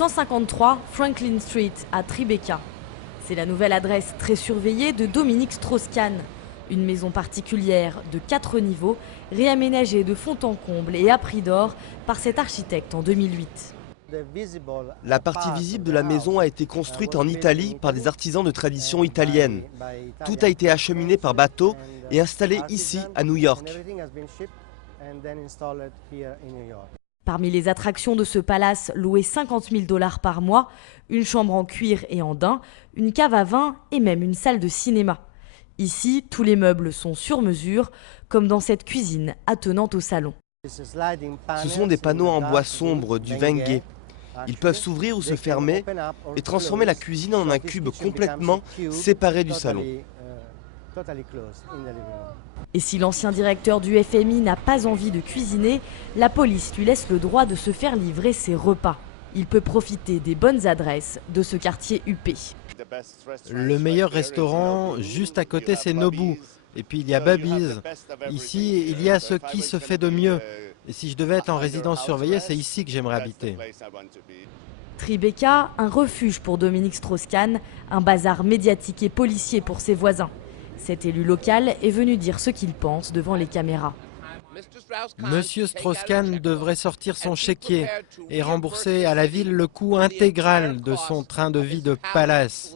153 Franklin Street à Tribeca. C'est la nouvelle adresse très surveillée de Dominique Strauss-Kahn. Une maison particulière de 4 niveaux, réaménagée de fond en comble et à prix d'or par cet architecte en 2008. La partie visible de la maison a été construite en Italie par des artisans de tradition italienne. Tout a été acheminé par bateau et installé ici, à New York. Parmi les attractions de ce palace, loué 50 000 $ par mois, une chambre en cuir et en daim, une cave à vin et même une salle de cinéma. Ici, tous les meubles sont sur mesure, comme dans cette cuisine attenante au salon. Ce sont des panneaux en bois sombre du Wenge. Ils peuvent s'ouvrir ou se fermer et transformer la cuisine en un cube complètement séparé du salon. Et si l'ancien directeur du FMI n'a pas envie de cuisiner, la police lui laisse le droit de se faire livrer ses repas. Il peut profiter des bonnes adresses de ce quartier huppé. Le meilleur restaurant juste à côté, c'est Nobu. Et puis il y a Babies. Ici, il y a ce qui se fait de mieux. Et si je devais être en résidence surveillée, c'est ici que j'aimerais habiter. Tribeca, un refuge pour Dominique Strauss-Kahn, un bazar médiatique et policier pour ses voisins. Cet élu local est venu dire ce qu'il pense devant les caméras. Monsieur Strauss-Kahn devrait sortir son chéquier et rembourser à la ville le coût intégral de son train de vie de palace.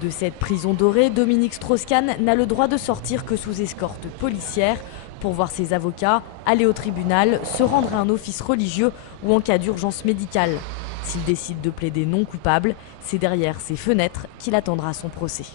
De cette prison dorée, Dominique Strauss-Kahn n'a le droit de sortir que sous escorte policière pour voir ses avocats, aller au tribunal, se rendre à un office religieux ou en cas d'urgence médicale. S'il décide de plaider non coupable, c'est derrière ses fenêtres qu'il attendra son procès.